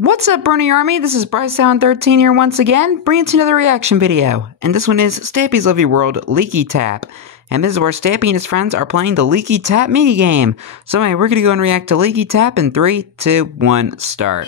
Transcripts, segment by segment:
What's up, Brony Army? This is BryceAllen13 here once again, bringing to another reaction video. And this one is Stampy's Lovely World Leaky Tap. And this is where Stampy and his friends are playing the Leaky Tap minigame. So anyway, we're going to go and react to Leaky Tap in 3, 2, 1, start.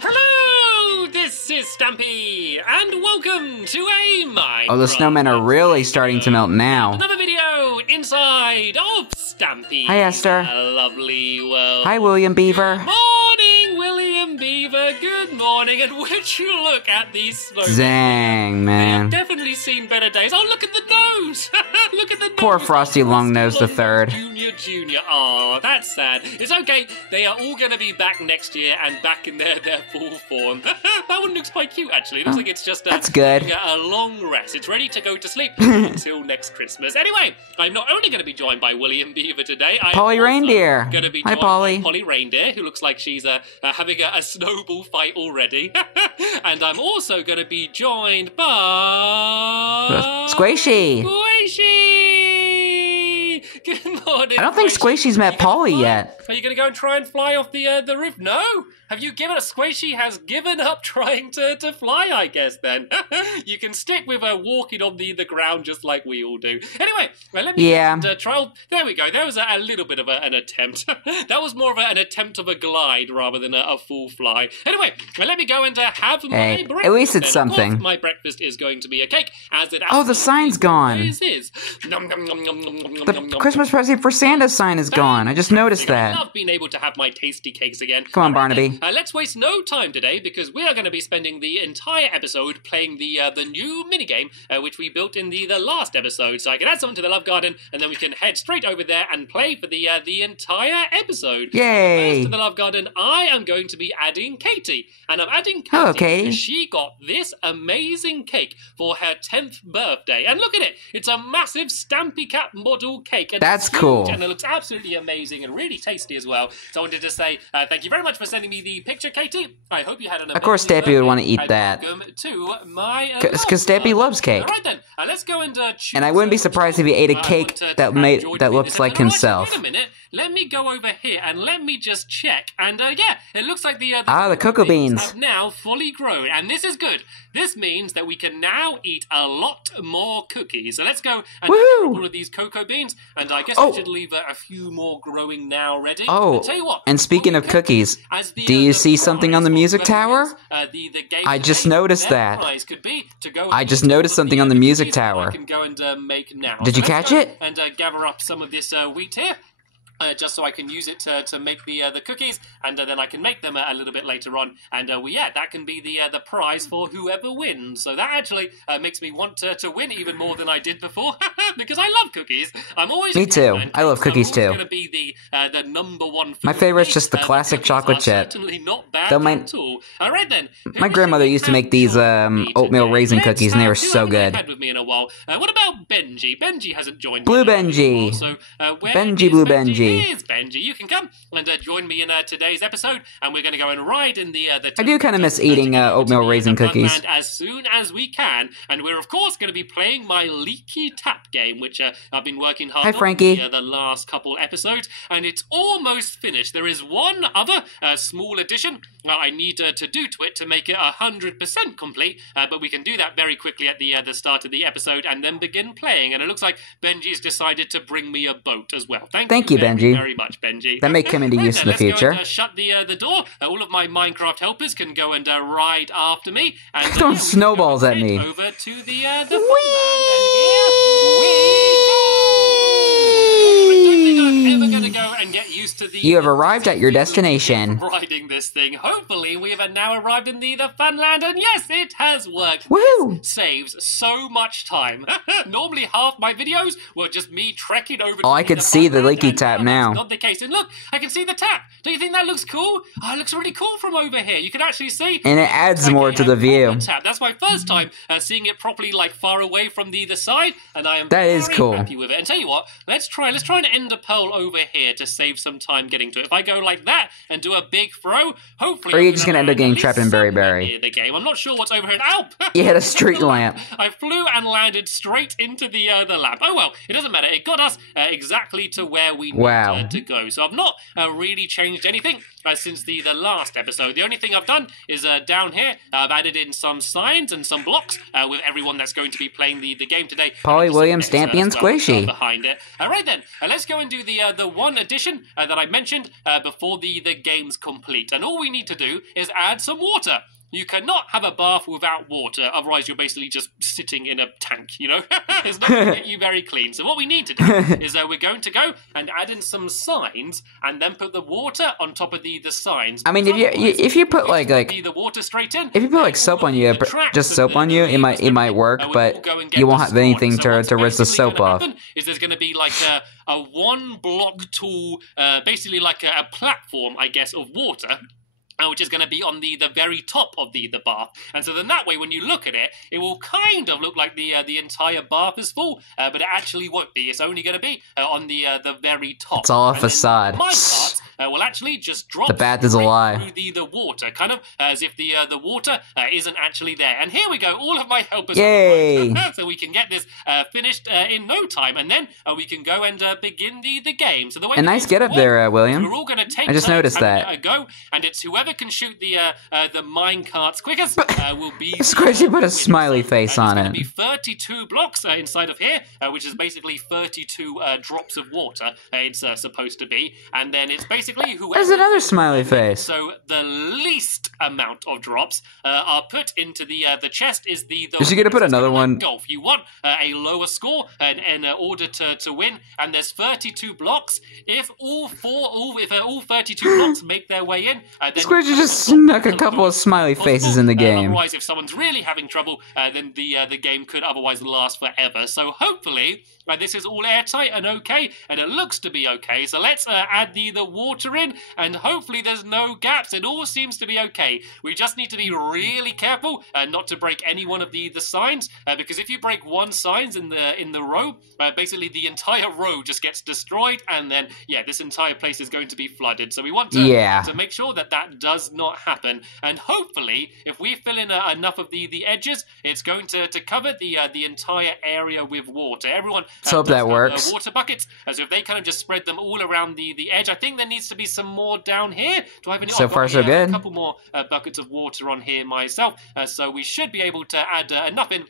Hello, this is Stampy, and welcome to a Minecraft. Oh, the snowmen are really starting to melt now. Another video inside of Stampy. Hi, Esther. Lovely world. Hi, William Beaver. Morning, William Beaver. Good morning, and would you look at these snowmen? Dang, man. I've definitely seen better days. Oh, look at the nose. Look at the nose. Poor Frosty Longnose the Third. Junior. Oh, that's sad. It's okay. They are all going to be back next year and back in their full form. That one looks quite cute, actually. It looks like it's just that's good. A long rest. It's ready to go to sleep until next Christmas. Anyway, I'm not only going to be joined by William Beaver today. Polly Reindeer. Going to be Hi, joined Polly. by Polly Reindeer, who looks like she's having a snowball fight already. And I'm also going to be joined by Squishy. Good morning. I don't think Squishy's met Polly yet. Are you going to go and try and fly off the roof? No? Have you given up? Squishy has given up trying to fly, I guess, then. You can stick with walking on the ground just like we all do. Anyway, well, let me try. There we go. There was a little bit of an attempt. That was more of an attempt of a glide rather than a full fly. Anyway, well, let me go and have my breakfast. At least it's then. something. Of course, my breakfast is going to be a cake, as it Oh, the sign's gone. is. Nom, nom, nom, nom, nom, nom, The nom, Christmas present for Santa's sign is gone. I just noticed I that. love being able to have my tasty cakes again. Come on, Barnaby. Let's waste no time today because we are going to be spending the entire episode playing the new minigame which we built in the last episode. So I can add something to the love garden and then we can head straight over there and play for the entire episode. Yay! First to the love garden, I am going to be adding Katie. And I'm adding Katie Hello, Kate. because she got this amazing cake for her 10th birthday. And look at it. It's a massive Stampy Cat model cake. And That's it's huge, cool. And it looks absolutely amazing and really tasty as well. So I wanted to say thank you very much for sending me the picture, Katie. I hope you had an amazing Of course, Stampy would want to eat that. Welcome to my Because Stampy loves cake. All right then, let's go and choose. And I wouldn't be surprised if he ate a cake that looks like himself. Wait a minute. Let me go over here and let me just check. And yeah, it looks like the cocoa beans have now fully grown, and this is good. This means that we can now eat a lot more cookies. So let's go and Woohoo! all of these cocoa beans, and I guess I should leave a few more growing now ready. Oh, I'll tell you what, and speaking of cookies, do you see something on the music tower? I just noticed that. I just noticed something on the music tower. I can go and make now. Did you catch it? And gather up some of this wheat here. Just so I can use it to make the cookies, and then I can make them a little bit later on. And yeah, that can be the prize for whoever wins. So that actually makes me want to win even more than I did before, because I love cookies. I'm always me too. I love cookies too. Going to be the number one. My favorite's just the classic chocolate chip. Certainly not bad at all. All right then. My grandmother used to make these oatmeal raisin cookies, and they were so good. Had with me in a while. What about Benji? Benji hasn't joined. Blue Benji. So where Benji, Blue Benji. Here's Benji. You can come and join me in today's episode, and we're going to go and ride in the I do kind of miss eating oatmeal raisin cookies. As soon as we can, and we're of course going to be playing my Leaky Tap game, which I've been working hard Hi, Frankie. on the last couple episodes, and it's almost finished. There is one other small addition I need to do to it to make it 100% complete, but we can do that very quickly at the start of the episode and then begin playing. And it looks like Benji's decided to bring me a boat as well. Thank you, Benji. Very much, Benji. That may come into use in the future. Let's go and, shut the door. All of my Minecraft helpers can go and ride after me. And throwing snowballs at me. Over to the fun land. And here we I'm ever gonna go and get used to the. You have arrived at your destination. Riding this thing. Hopefully, we have now arrived in the fun land, and yes, it has worked. Woohoo! This saves so much time. Normally, half my videos were just me trekking over. Oh, I could see the Leaky Tap now. That's not the case. And look, I can see the tap. Don't you think that looks cool? Oh, it looks really cool from over here. You can actually see. And it adds more to the view. That's my first time seeing it properly, like far away from the side, and I am that is cool. Happy with it. And tell you what, let's try and end a pearl over here to save some some time getting to it. If I go like that and do a big throw, hopefully... Or you're just going to end up getting trapped in Berry Berry. The game. I'm not sure what's over here. Ow! You hit a street lamp. I flew and landed straight into the lamp. Oh well, it doesn't matter. It got us exactly to where we need to go. So I've not really changed anything since the last episode. The only thing I've done is down here, I've added in some signs and some blocks with everyone that's going to be playing the game today. Polly, William, Stampy, and Squishy. Behind it. Right then, let's go and do the one addition that I mentioned before the game's complete. And all we need to do is add some water. You cannot have a bath without water, otherwise you're basically just sitting in a tank, you know? It's not going to get you very clean. So what we need to do is we're going to go and add in some signs and then put the water on top of the signs. I mean, if you put like the water straight in, if you put like soap on you, just soap on you, it might work, but you won't have anything to rinse the soap off. Is there's going to be like a one block tool, basically like a platform, I guess, of water. Which is going to be on the very top of the bath. And so then that way, when you look at it, it will kind of look like the entire bath is full, but it actually won't be. It's only going to be on the very top. It's all a facade. My part will actually just drop the bath is a lie. Through the water, kind of as if the water isn't actually there. And here we go, all of my helpers. Yay! So we can get this finished in no time, and then we can go and begin the game. So the way a nice get up there, William. We're all going to take I just noticed that. Go, and it's whoever can shoot the mine carts quickest will be... Squishy put a smiley face on it. There's going to be 32 blocks inside of here, which is basically 32 drops of water it's supposed to be. And then it's basically whoever... There's another smiley face. So the least amount of drops are put into the chest is the... Is she going to put another one? Golf. You want a lower score in order to win, and there's 32 blocks. If all 32 blocks make their way in... Squishy just snuck a couple of smiley faces in the game. Otherwise, if someone's really having trouble, then the game could otherwise last forever. So hopefully, this is all airtight and okay, and it looks to be okay. So let's add the water in, and hopefully there's no gaps. It all seems to be okay. We just need to be really careful not to break any one of the signs, because if you break one sign in the row, basically the entire row just gets destroyed, and then this entire place is going to be flooded. So we want to make sure that does not happen, and hopefully if we fill in enough of the edges, it's going to cover the entire area with water. Everyone hope that works. Water buckets, so if they kind of just spread them all around the edge. I think there needs to be some more down here. Do I have any? So far so good. A couple more buckets of water on here myself, so we should be able to add enough in.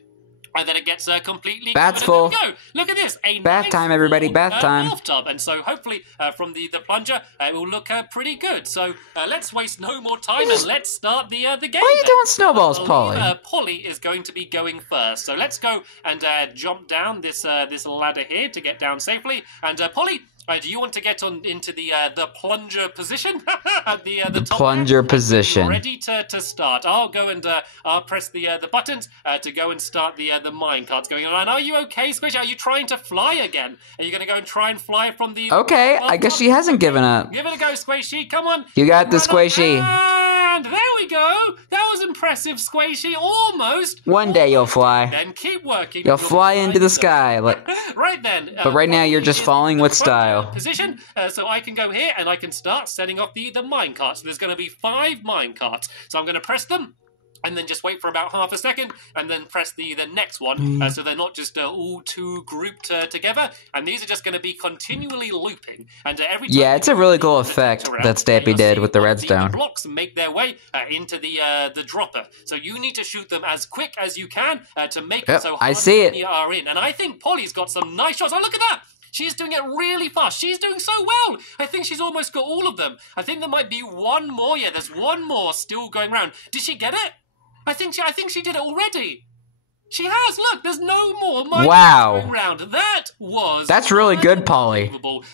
And then it gets completely... Bath's full. Go. Look at this. A bath time, everybody. Bath time. Bathtub. And so hopefully from the plunger, it will look pretty good. So let's waste no more time and let's start the game. Why are you doing snowballs, Polly? Polly is going to be going first. So let's go and jump down this ladder here to get down safely. And Polly... do you want to get on into the plunger position at the top? Plunger position. Ready to start. I'll go and I'll press the buttons to go and start the mine carts going on. And are you okay, Squishy? Are you trying to fly again? Are you going to go and try and fly from the... Okay, I guess she hasn't given up. Give it a go, Squishy. Come on. You got this, Squishy. And there we go. That was impressive, Squishy. Almost. One day you'll fly. Then keep working. You'll fly into the sky. Right then. But right now you're just falling with style. Position, so I can go here and I can start setting off the mine carts. So there's going to be 5 mine carts. So I'm going to press them. And then just wait for about half a second, and then press the next one, so they're not just all two grouped together. And these are just going to be continually looping. And every time it's a really cool effect that Stampy did with the redstone. The blocks make their way into the dropper. So you need to shoot them as quick as you can to make it so hard I see it. You are in. And I think Polly's got some nice shots. Oh, look at that! She's doing it really fast. She's doing so well. I think she's almost got all of them. I think there might be one more. Yeah, there's one more still going around. Did she get it? I think she did it already. She has. Look, there's no more mine going round. That's really good, Polly.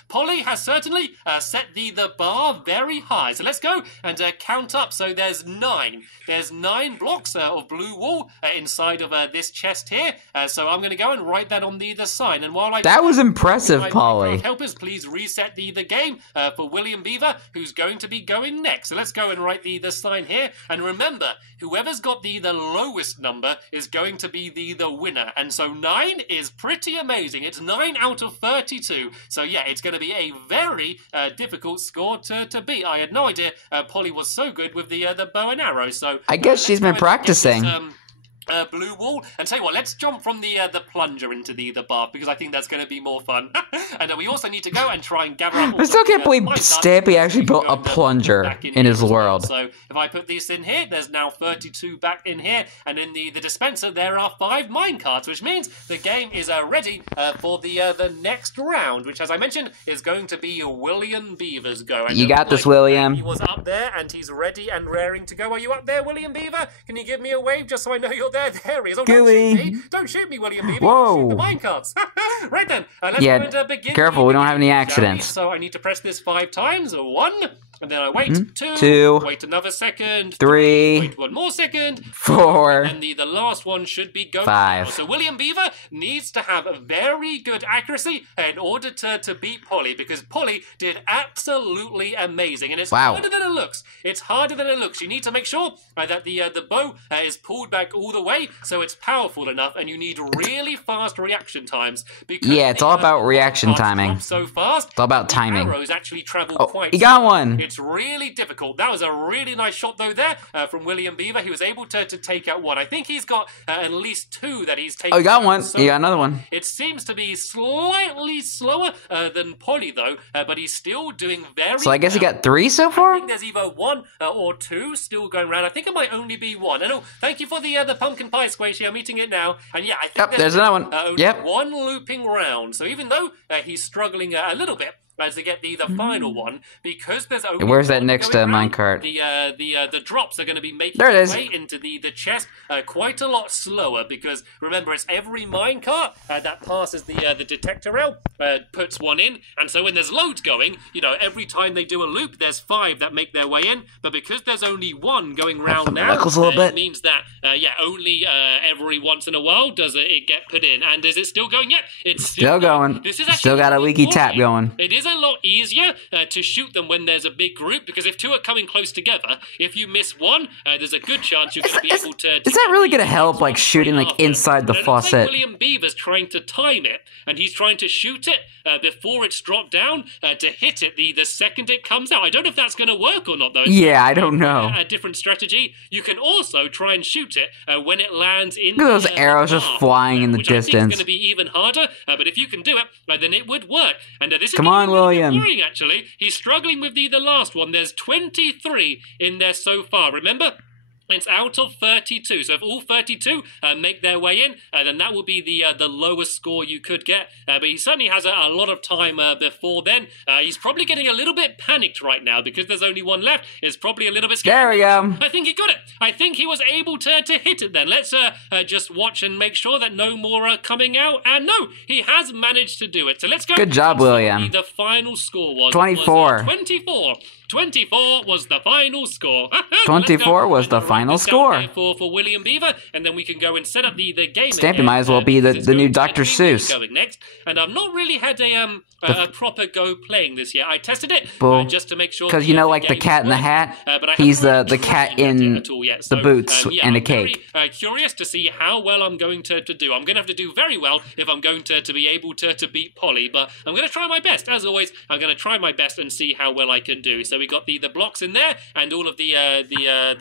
Polly has certainly set the bar very high. So let's go and count up. So there's 9. There's 9 blocks of blue wool inside of this chest here. So I'm going to go and write that on the sign. And while that was impressive, Polly. Helpers, please reset the game for William Beaver, who's going to be going next. So let's go and write the sign here. And remember, whoever's got the lowest number is going to be be the winner. And so 9 is pretty amazing. It's 9 out of 32. So yeah, it's going to be a very difficult score to beat. I had no idea Polly was so good with the bow and arrow. So I guess she's been practicing. Blue wall, and tell you what, let's jump from the plunger into the bath, because I think that's going to be more fun. And we also need to go and try and gather up. I still can't believe Stampy actually built a plunger in his world. So if I put these in here, there's now 32 back in here, and in the dispenser there are 5 minecarts, which means the game is ready for the next round, which, as I mentioned, is going to be William Beaver's go. And you got this, William. He was up there and he's ready and raring to go. Are you up there, William Beaver? Can you give me a wave just so I know you're there? There he is. Oh, don't shoot me, William Beaver. Whoa. You shoot the minecarts. Right then, let's go and begin. Careful, we don't have any accidents. So I need to press this 5 times. 1, and then I wait. 2, wait another second. 3, wait 1 more second. 4, and the last one should be going 5. now. So William Beaver needs to have a very good accuracy in order to beat Polly, because Polly did absolutely amazing, and it's harder than it looks. It's harder than it looks. You need to make sure that the bow is pulled back all the way, so it's powerful enough, and you need really fast reaction times. Because it's all about reaction timing. So fast, it's all about timing. Arrows actually travel quite. He got one. It's really difficult. That was a really nice shot though there from William Beaver. He was able to take out 1. I think he's got at least 2 that he's taken. Oh, he got one. So he got another one. It seems to be slightly slower than Polly though, but he's still doing very. So I guess he got 3 so far. I think there's either 1 or 2 still going around. I think it might only be 1. And thank you for the pumpkin pie squishy. I'm eating it now. And yeah, I think there's another one. Only 1 looping round. So even though he's struggling a little bit as to get the final one, because there's only where's that next minecart? The drops are going to be making their way into the chest quite a lot slower, because remember, it's every minecart that passes the detector rail puts 1 in, and so when there's loads going, every time they do a loop, there's 5 that make their way in, but because there's only 1 going round now, it means that only every once in a while does it get put in. And is it still going yet? It's still going. This is still got a leaky tap going. It is a lot easier to shoot them when there's a big group, because if 2 are coming close together, if you miss 1, there's a good chance you're going to be able to. Is that really going to help, like shooting like inside the faucet? Like William Beaver's trying to time it, and he's trying to shoot it before it's dropped down to hit it the second it comes out. I don't know if that's going to work or not though. Yeah, I don't know. A different strategy. You can also try and shoot it when it lands in. Look at those arrows just flying in the distance. I think it's going to be even harder, but if you can do it, then it would work. And this is come on, William. Worrying, actually. He's struggling with the last one. There's 23 in there so far. Remember? It's out of 32, so if all 32 make their way in, then that will be the lowest score you could get. But he certainly has a lot of time before then. He's probably getting a little bit panicked right now because there's only 1 left. It's probably a little bit scared. There we go. I think he got it. I think he was able to hit it then. Let's just watch and make sure that no more are coming out. And no, he has managed to do it. So let's go. Good job, William. The final score was 24. 24. 24 was the final score. 24 was the final score. For William Beaver, and then we can go and set up the game. Stampy might as well be the new Dr. Seuss. Going next, and I've not really had a proper go playing this yet. I tested it just to make sure. Because like the Cat in the Hat, he's the cat in the boots and the cake. I'm very curious to see how well I'm going to do. I'm going to have to do very well if I'm going to be able to beat Polly, but I'm going to try my best. As always, I'm going to try my best and see how well I can do. So we got the blocks in there, and all of the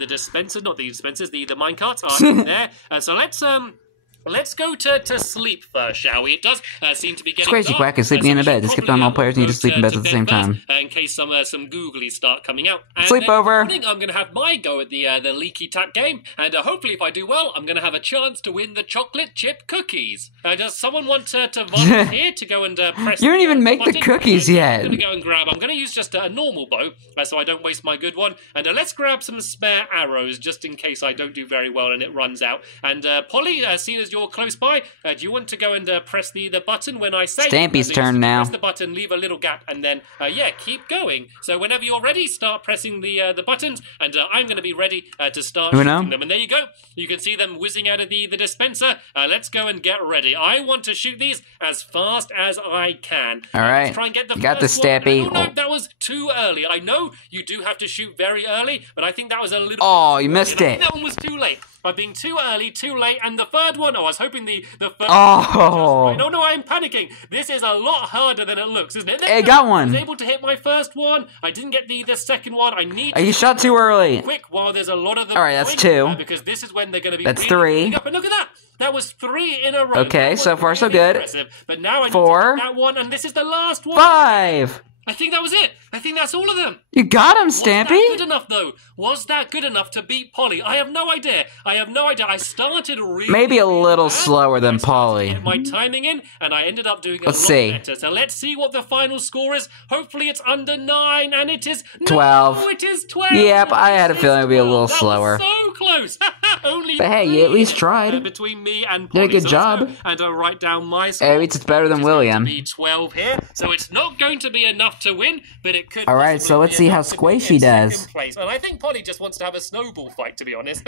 dispensers, not the dispensers, the minecarts are in there. So let's go to sleep first, shall we? It does seem to be getting Squishy Quack is sleeping in a bed. Just skip on all players need to sleep in beds at the same time. In case some googlies start coming out. And Sleepover. I'm going to have my go at the Leaky Tap game, and hopefully if I do well, I'm going to have a chance to win the chocolate chip cookies. Does someone want to volunteer to go and press? You don't even make the cookies yet. I'm going to go and grab. I'm going to use just a normal bow, so I don't waste my good one. And let's grab some spare arrows just in case I don't do very well and it runs out. And Polly, seeing as you're close by, do you want to go and press the button when I say? Stampy's turn now. Press the button, leave a little gap, and then keep going. So whenever you're ready, start pressing the buttons, and I'm going to be ready to start shooting them. And there you go. You can see them whizzing out of the dispenser. Let's go and get ready. I want to shoot these as fast as I can. All right. Let's try and get the got the first one. Stampy. Oh, no, that was too early. I know you do have to shoot very early, but I think that was a little. Oh, you missed it. That one was too late. I've been too early, too late, and the third one, I was hoping the first Oh. one. No, I'm panicking. This is a lot harder than it looks, isn't it? Hey, got one. I was able to hit my first one. I didn't get the second one. I need You shot too early. quick while there's a lot of them. All right, that's 2. Because this is when they're going to be That's really 3. up. And look at that. That was 3 in a row. Okay, so far so good. Impressive. But now I need 4. to get that one, and this is the last one. 5. I think that was it. I think that's all of them. You got him, Was that Stampy. good enough, though? Was that good enough to beat Polly? I have no idea. I started really... Maybe a little bad. slower than I started to Polly. get my timing in, and I ended up doing a Let's lot see. better. So let's see what the final score is. Hopefully it's under 9, and it is... 12. No, it is 12. Yep, I had a feeling it would be a little That was slower. so close. Only But hey, you at least tried. between me and Did a Polly. good So job. let's go and I'll write down my score. At least it's better than It's going William. to be 12 here, so it's not going to be enough to win, but it could. All right, so let's see how Squishy does. Place. And I think Polly just wants to have a snowball fight, to be honest.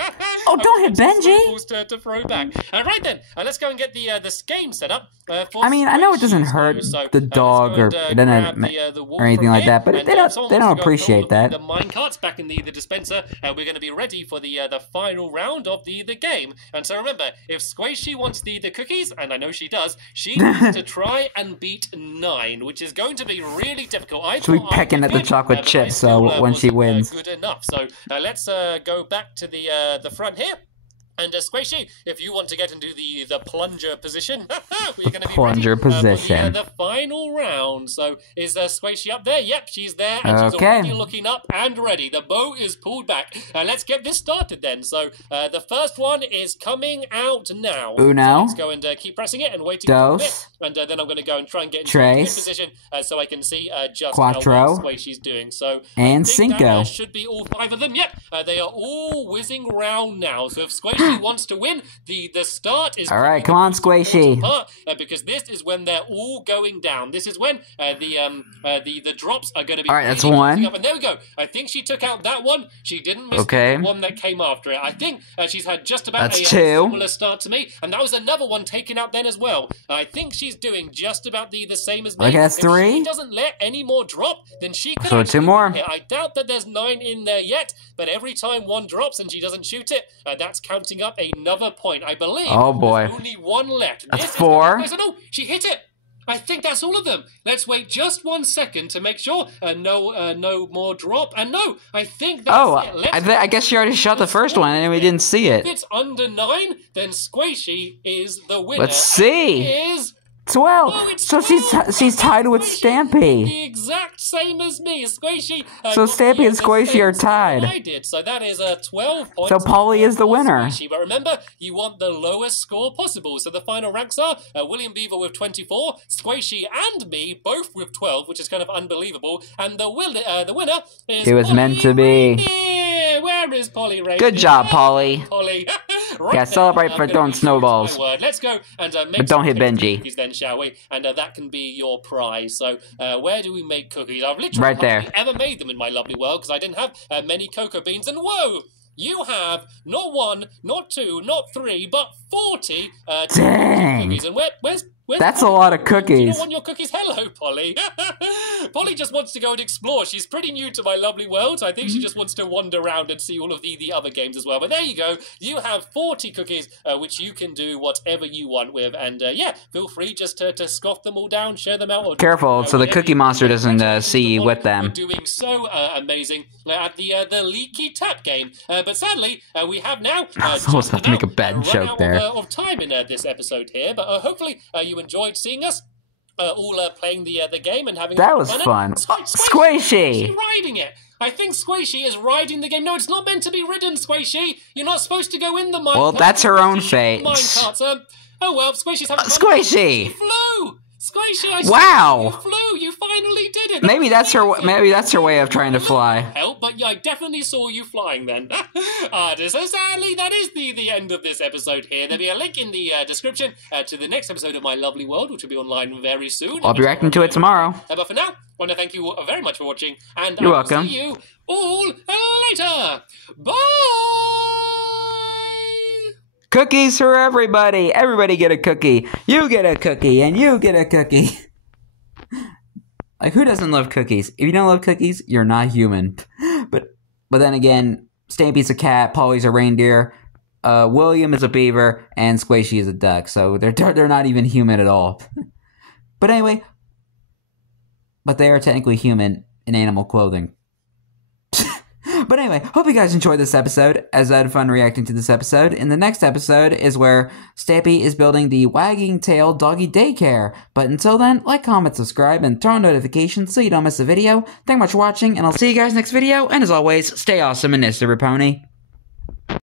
Oh, don't hit Benji. Snowballs to throw back. Right then, let's go and get the game set up. I mean, I know it doesn't hurt the dog or it doesn't or anything like that, but they don't appreciate that. The minecarts back in the dispenser, and we're going to be ready for the final round of the game. And so remember, if Squishy wants the cookies, and I know she does, she needs to try and beat 9, which is going to be really difficult. She'll be pecking at the chocolate chips, so when she wins. Good enough. So let's go back to the front here. And Squishy, if you want to get into the plunger position, we're going to be Plunger ready, position. For the final round. So is Squishy up there? Yep, she's there, and she's Okay. already looking up and ready. The bow is pulled back. Let's get this started then. So the first one is coming out now. Uno. So let's go and keep pressing it and waiting for a Dos. bit. And then I'm going to go and try and get into Tres. a good position so I can see just Cuatro. how well Squishy's doing. So And I think Cinco. that, should be all 5 of them. Yep, they are all whizzing round now. So if Squishy wants to win, the start is... All right, come on, Squishy. Because this is when they're all going down. This is when the drops are going to be... All right, that's really 1. up. And there we go. I think she took out that one. She didn't miss Okay. the one that came after it. I think she's had just about That's a 2. similar start to me. And that was another one taken out then as well. I think she's doing just about the same as me. Okay, that's If 3. she doesn't let any more drop, then she could So actually 2 more. win here. I doubt that there's 9 in there yet, but every time one drops and she doesn't shoot it, that's counting up another point. I believe Oh, boy. there's only 1 left. That's This is 4. the- No, she hit it. I think that's all of them. Let's wait just 1 second to make sure no more drop. And no, I think that's Oh, it. Let's I guess she already shot the first one and we didn't see If it. it's under 9, then Squishy is the winner. Let's see. And it is 12. Oh, it's So 12. she's tied with Squishy, Stampy. the exact same as me. Squishy. So got Stampy and the Squishy same are score tied. I did. So that is 12 points. So Polly is the for winner. Squishy. But remember, you want the lowest score possible. So the final ranks are William Beaver with 24, Squishy and me both with 12, which is kind of unbelievable. And the winner is It was Polly meant to be. Reindeer. Where is Polly Reindeer? Good job, Polly. Polly. Yeah, Right celebrate then, for I'm throwing gonna be true to snowballs. my word. Let's go and make But don't hit some Benji. cookies then, shall we? And that can be your prize. So where do we make cookies? I've literally Right there. hardly ever made them in my lovely world because I didn't have many cocoa beans. And whoa! You have not 1, not 2, not 3, but 40 Dang. cookies. And where's That's a Polly? lot of Do you cookies. not want your cookies? Hello, Polly. Polly just wants to go and explore. She's pretty new to my lovely world, so I think she just wants to wander around and see all of the other games as well. But there you go. You have 40 cookies, which you can do whatever you want with. And yeah, feel free just to scoff them all down, share them out. Or Careful, so the whatever Cookie you Monster want. doesn't see you with For them. doing so amazing at the Leaky Tap game. But sadly, we have now I was almost about to make a bad run joke out there. of time in this episode here. But hopefully you enjoyed seeing us. All playing the game and having That was fun. Squishy! Is she riding it? I think Squishy is riding the game. No, it's not meant to be ridden, Squishy. You're not supposed to go in the mine. Well, that's her own fate. Minecarts. Oh well, Squishy's having fun. Squishy! She flew. Squishy, I Wow. You flew. You finally did it. Maybe that's her. amazing. Maybe that's her way of trying to fly. Help, but yeah, I definitely saw you flying then. So sadly, that is the end of this episode here. There'll be a link in the description to the next episode of My Lovely World, which will be online very soon. I'll be reacting to it tomorrow. But for now, I want to thank you all very much for watching, and You're I will welcome. see you all later. Bye! Cookies for everybody. Everybody get a cookie. You get a cookie, and you get a cookie. Like, who doesn't love cookies? If you don't love cookies, you're not human. But then again, Stampy's a cat, Polly's a reindeer. William is a beaver, and Squishy is a duck. So they're not even human at all. But anyway, but they are technically human in animal clothing. But anyway, hope you guys enjoyed this episode, as I had fun reacting to this episode. In the next episode is where Stampy is building the Wagging Tail Doggy Daycare. But until then, like, comment, subscribe, and turn on notifications so you don't miss a video. Thank you much for watching, and I'll see you guys next video. And as always, stay awesome and nest every pony.